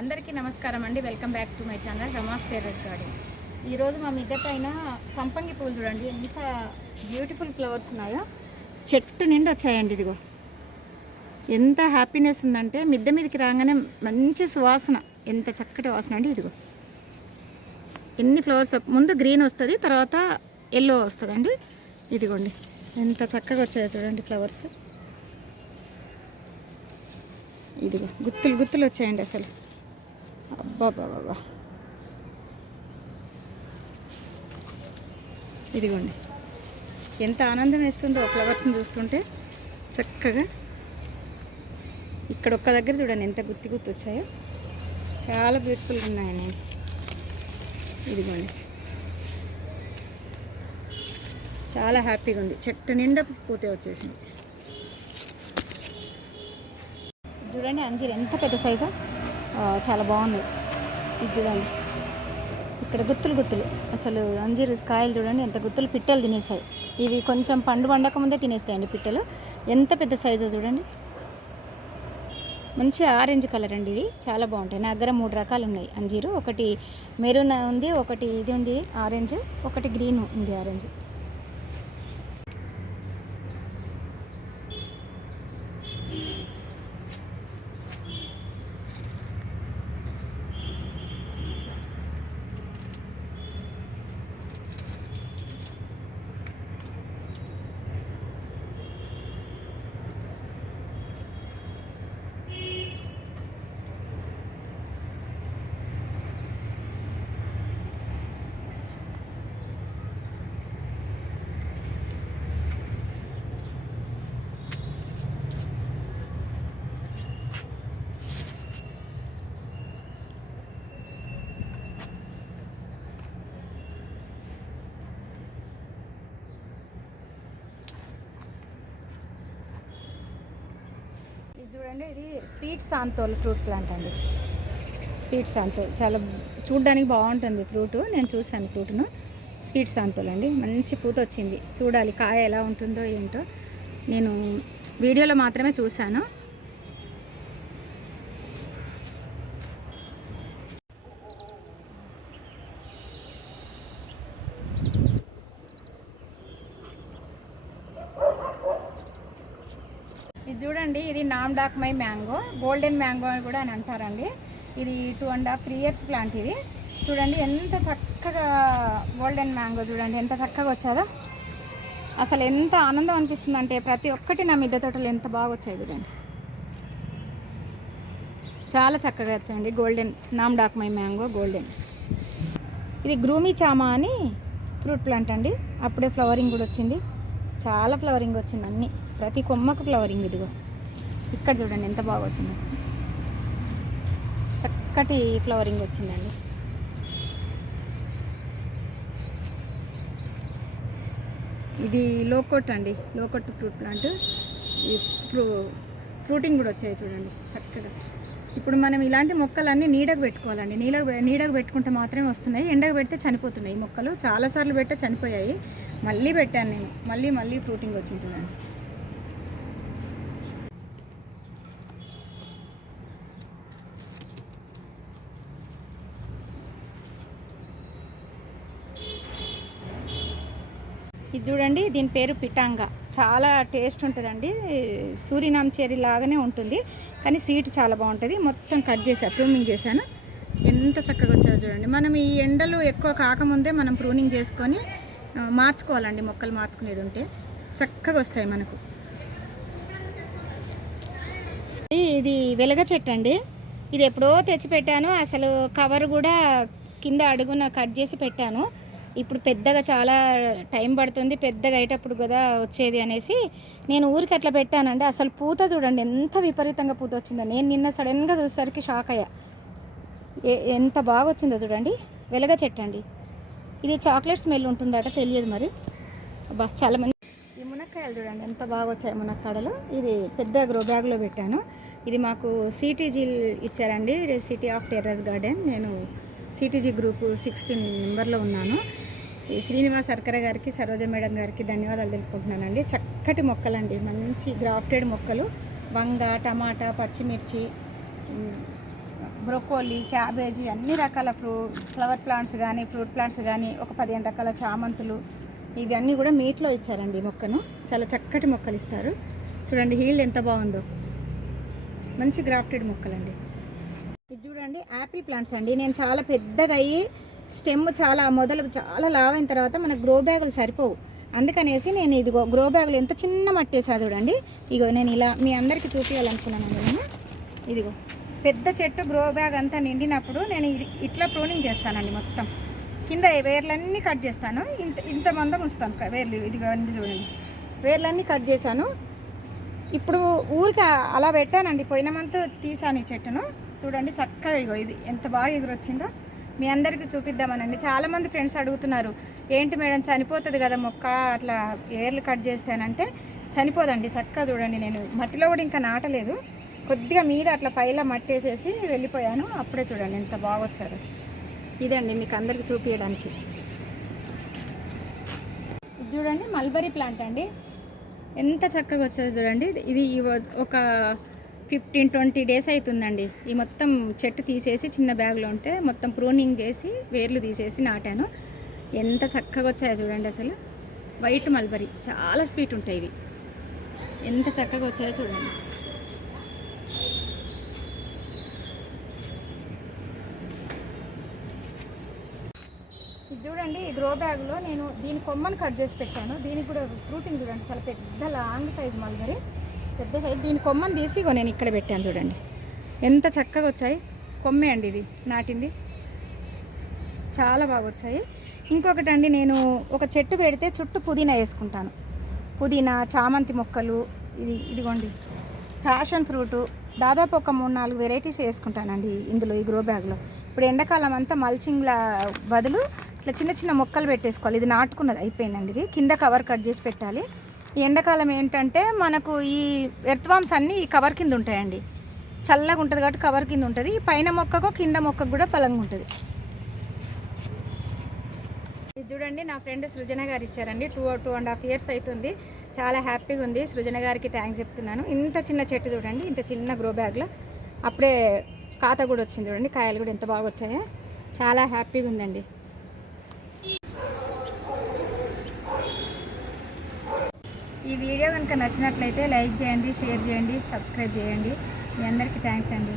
అందరికీ నమస్కారం అండి. Welcome back to my channel Rama's terrace garden. ఈరోజు మా మిద్దె పైన సంపంగి పూలు చూడండి ఎంత బ్యూటిఫుల్ ఫ్లవర్స్ ఉన్నాయో. చెట్టు నిండా వచ్చాయండి. ఇదిగో ఎంత హ్యాపీనెస్ ఉందంటే మిద్దె మీదకి రాగానే మంచి సువాసన, ఎంత చక్కటి వాసన అండి. ఇదిగో ఎన్ని ఫ్లవర్స్, ముందు గ్రీన్ వస్తుంది, తర్వాత ఎల్లో వస్తుందండి. ఇదిగోండి ఎంత చక్కగా వచ్చాయో చూడండి ఫ్లవర్స్. ఇదిగో గుత్తులు గుత్తులు వచ్చాయండి అసలు. అబ్బా బాబా, ఇదిగోండి ఎంత ఆనందం వేస్తుందో ఫ్లవర్స్ని చూస్తుంటే. చక్కగా ఇక్కడ ఒక్క దగ్గర చూడండి ఎంత గుత్తి గుత్తి వచ్చాయో, చాలా బ్యూటిఫుల్గా ఉన్నాయండి. ఇదిగోండి చాలా హ్యాపీగా ఉంది. చెట్టు నిండా పూతే వచ్చేసింది. చూడండి అంజీర్ ఎంత పెద్ద సైజు, చాలా బాగుంది. ఇది చూడండి ఇక్కడ గుత్తులు గుత్తులు, అసలు అంజీరు కాయలు చూడండి ఎంత గుత్తులు. పిట్టలు తినేసాయి. ఇవి కొంచెం పండు పండక ముందే తినేస్తాయండి పిట్టలు. ఎంత పెద్ద సైజు చూడండి. మంచి ఆరెంజ్ కలర్ అండి. ఇవి చాలా బాగుంటాయి. నా దగ్గర 3 రకాలు ఉన్నాయి అంజీరు. ఒకటి మెరూన్ ఉంది, ఒకటి ఇది ఉంది ఆరెంజ్, ఒకటి గ్రీన్ ఉంది ఆరెంజ్. చూడండి ఇది స్వీట్ సాంతోల్ ఫ్రూట్ ప్లాంట్ అండి. స్వీట్ సాంతోల్ చాలా చూడడానికి బాగుంటుంది ఫ్రూట్. నేను చూశాను ఫ్రూట్ను. స్వీట్ సాంతోల్ అండి. మంచి పూత వచ్చింది. చూడాలి కాయ ఎలా ఉంటుందో ఏంటో. నేను వీడియోలో మాత్రమే చూశాను. ఇది చూడండి, ఇది నామ్డాక్మై మ్యాంగో, గోల్డెన్ మ్యాంగో అని కూడా అని అంటారండి. ఇది 2.5-3 ఇయర్స్ ప్లాంట్. ఇది చూడండి ఎంత చక్కగా గోల్డెన్ మ్యాంగో చూడండి ఎంత చక్కగా వచ్చాదో. అసలు ఎంత ఆనందం అనిపిస్తుంది అంటే ప్రతి ఒక్కటి నా మిద్దె తోటలు ఎంత బాగా వచ్చాయి చూడండి. చాలా చక్కగా వచ్చాయండి. Golden Nam Dok Mai mango golden. ఇది గ్రూమీ చామా అని ఫ్రూట్ ప్లాంట్ అండి. అప్పుడే ఫ్లవరింగ్ కూడా వచ్చింది. చాలా ఫ్లవరింగ్ వచ్చింది, అన్నీ ప్రతి కొమ్మకు ఫ్లవరింగ్. ఇదిగో ఇక్కడ చూడండి ఎంత బాగా వచ్చింది, చక్కటి ఫ్లవరింగ్ వచ్చిందండి. ఇది లోకోట్ అండి, లోకోట్ ఫ్రూట్ ప్లాంట్. ఈ ఫ్రూటింగ్ కూడా వచ్చాయి చూడండి చక్కగా. ఇప్పుడు మనం ఇలాంటి మొక్కలన్నీ నీడకు పెట్టుకోవాలండి. నీడకు పెట్టుకుంటే మాత్రమే వస్తున్నాయి. ఎండకు పెడితే చనిపోతున్నాయి మొక్కలు. చాలాసార్లు పెట్టే చనిపోయాయి. మళ్ళీ పెట్టాను నేను, మళ్ళీ ఫ్రూటింగ్ వచ్చింది చూడండి. ఇది చూడండి, దీని పేరు పిటాంగా. చాలా టేస్ట్ ఉంటుందండి. సూరినామ్ చెర్రీ లాగానే ఉంటుంది, కానీ స్వీట్ చాలా బాగుంటుంది. మొత్తం కట్ చేశాను, ప్రూనింగ్ చేశాను. ఎంత చక్కగా వచ్చారో చూడండి. మనం ఈ ఎండలు ఎక్కువ కాకముందే మనం ప్రూనింగ్ చేసుకొని మార్చుకోవాలండి. మొక్కలు మార్చుకునేది ఉంటే చక్కగా వస్తాయి మనకు. ఇది వెలగ చెట్టు అండి. ఇది ఎప్పుడో తెచ్చిపెట్టాను. అసలు కవర్ కూడా కింద అడుగున కట్ చేసి పెట్టాను. ఇప్పుడు పెద్దగా చాలా టైం పడుతుంది, పెద్దగా అయ్యేటప్పుడు కదా వచ్చేది అనేసి నేను ఊరికి అట్లా పెట్టానండి. అసలు పూత చూడండి ఎంత విపరీతంగా పూత వచ్చిందో. నేను నిన్న సడన్గా చూసేసరికి షాక్ అయ్యా. ఎంత బాగా వచ్చిందో చూడండి. వెలగ చెట్టు అండి. ఇది చాక్లెట్ స్మెల్ ఉంటుందట, తెలియదు మరి. అబ్బా చాలా మంది. ఈ మునక్కాయలు చూడండి ఎంత బాగా వచ్చాయి మునక్కాడలు. ఇది పెద్ద గ్రో బ్యాగ్లో పెట్టాను. ఇది మాకు సిటీజీ ఇచ్చారండి, సిటీ ఆఫ్ టెర్రస్ గార్డెన్. నేను సిటీజీ గ్రూపు 16 మెంబర్లో ఉన్నాను. ఈ శ్రీనివాస్ సర్కర గారికి, సరోజ మేడం గారికి ధన్యవాదాలు తెలుపుకుంటున్నానండి. చక్కటి మొక్కలండి, మంచి గ్రాఫ్టెడ్ మొక్కలు. వంగ, టమాటా, పచ్చిమిర్చి, బ్రోకోలీ, క్యాబేజీ అన్ని రకాల ఫ్లవర్ ప్లాంట్స్ కానీ ఫ్రూట్ ప్లాంట్స్ కానీ ఒక 15 రకాల చామంతులు ఇవన్నీ కూడా మీట్లో ఇచ్చారండి. మొక్కను చాలా చక్కటి మొక్కలు ఇస్తారు. చూడండి హీల్డ్ ఎంత బాగుందో, మంచి గ్రాఫ్టెడ్ మొక్కలండి. ఇది చూడండి యాపిల్ ప్లాంట్స్ అండి. నేను చాలా పెద్దగా అయ్యి స్టెమ్ చాలా మొదలు చాలా లావైన తర్వాత మనకు గ్రో బ్యాగులు సరిపోవు, అందుకనేసి నేను ఇదిగో గ్రో బ్యాగులు ఎంత చిన్న మట్టేసా చూడండి. ఇగో నేను ఇలా మీ అందరికీ చూపించాలనుకున్నాను. నేను ఇదిగో పెద్ద చెట్టు గ్రో బ్యాగ్ అంతా నిండినప్పుడు నేను ఇట్లా ప్రూనింగ్ చేస్తానండి. మొత్తం కింద వేర్లన్నీ కట్ చేస్తాను. ఇంత మందం ఉంచుతాను వేర్లు. ఇదిగో అన్నీ చూడండి వేర్లన్నీ కట్ చేశాను. ఇప్పుడు ఊరికి అలా పెట్టానండి. పోయిన మంత్ తీసాను ఈ చెట్టును. చూడండి చక్కగా ఇగో ఇది ఎంత బాగా ఎగురొచ్చిందో మీ అందరికీ చూపిద్దామనండి. చాలామంది ఫ్రెండ్స్ అడుగుతున్నారు, ఏంటి మేడం చనిపోతుంది కదా మొక్క అట్లా ఏర్లు కట్ చేస్తానంటే చనిపోదండి. చక్కగా చూడండి, నేను మట్టిలో కూడా ఇంకా నాటలేదు, కొద్దిగా మీద అట్లా పైలా మట్టి వేసేసి వెళ్ళిపోయాను. అప్పుడే చూడండి ఎంత బాగా వచ్చారు. ఇదండి మీకు అందరికీ చూపించడానికి. ఇది చూడండి మల్బరీ ప్లాంట్ అండి, ఎంత చక్కగా వచ్చేది చూడండి. ఇది ఒక 15-20 డేస్ అవుతుందండి. ఈ మొత్తం చెట్టు తీసేసి చిన్న బ్యాగ్లో ఉంటే మొత్తం ప్రూనింగ్ చేసి వేర్లు తీసేసి నాటాను. ఎంత చక్కగా వచ్చాయో చూడండి. అసలు వైట్ మల్బరీ చాలా స్వీట్ ఉంటాయి ఇవి. ఎంత చక్కగా వచ్చాయో చూడండి. ఇది చూడండి ఈ గ్రో బ్యాగ్లో నేను దీని కొమ్మను కట్ చేసి పెట్టాను. దీనికి కూడా ఫ్రూటింగ్ చూడండి, చాలా పెద్ద లాంగ్ సైజ్ మల్బరీ, పెద్ద సైజ్. దీని కొమ్మను తీసి నేను ఇక్కడ పెట్టాను చూడండి, ఎంత చక్కగా వచ్చాయి. కొమ్మే అండి ఇది నాటింది, చాలా బాగా వచ్చాయి. ఇంకొకటి అండి, నేను ఒక చెట్టు పెడితే చుట్టూ పుదీనా వేసుకుంటాను. పుదీనా, చామంతి మొక్కలు, ఇదిగోండి ప్యాషన్ ఫ్రూటు, దాదాపు ఒక 3-4 వెరైటీస్ వేసుకుంటానండి ఇందులో ఈ గ్రో బ్యాగ్లో. ఇప్పుడు ఎండాకాలం అంతా మల్చింగ్ల బదులు ఇట్లా చిన్న చిన్న మొక్కలు పెట్టేసుకోవాలి. ఇది నాటుకున్నది అయిపోయిందండి. ఇది కింద కవర్ కట్ చేసి పెట్టాలి. ఈ ఎండాకాలం ఏంటంటే మనకు ఈ ఎర్త్వామ్స్ అన్నీ ఈ కవర్ కింద ఉంటాయండి. చల్లగా ఉంటుంది కాబట్టి కవర్ కింద ఉంటుంది. ఈ పైన మొక్కకు కింద మొక్కకు కూడా బలంగా ఉంటుంది. ఇది చూడండి నా ఫ్రెండ్ సృజన గారు ఇచ్చారండి. 2.5 years అవుతుంది. చాలా హ్యాపీగా ఉంది. సృజన గారికి థ్యాంక్స్ చెప్తున్నాను. ఇంత చిన్న చెట్టు చూడండి, ఇంత చిన్న గ్రో బ్యాగ్లో అప్పుడే కాత కూడా వచ్చింది చూడండి. కాయలు కూడా ఎంత బాగా వచ్చాయో, చాలా హ్యాపీగా ఉందండి. ఈ వీడియో కనుక నచ్చినట్లయితే లైక్ చేయండి, షేర్ చేయండి, సబ్స్క్రైబ్ చేయండి. మీ అందరికీ థ్యాంక్స్ అండి.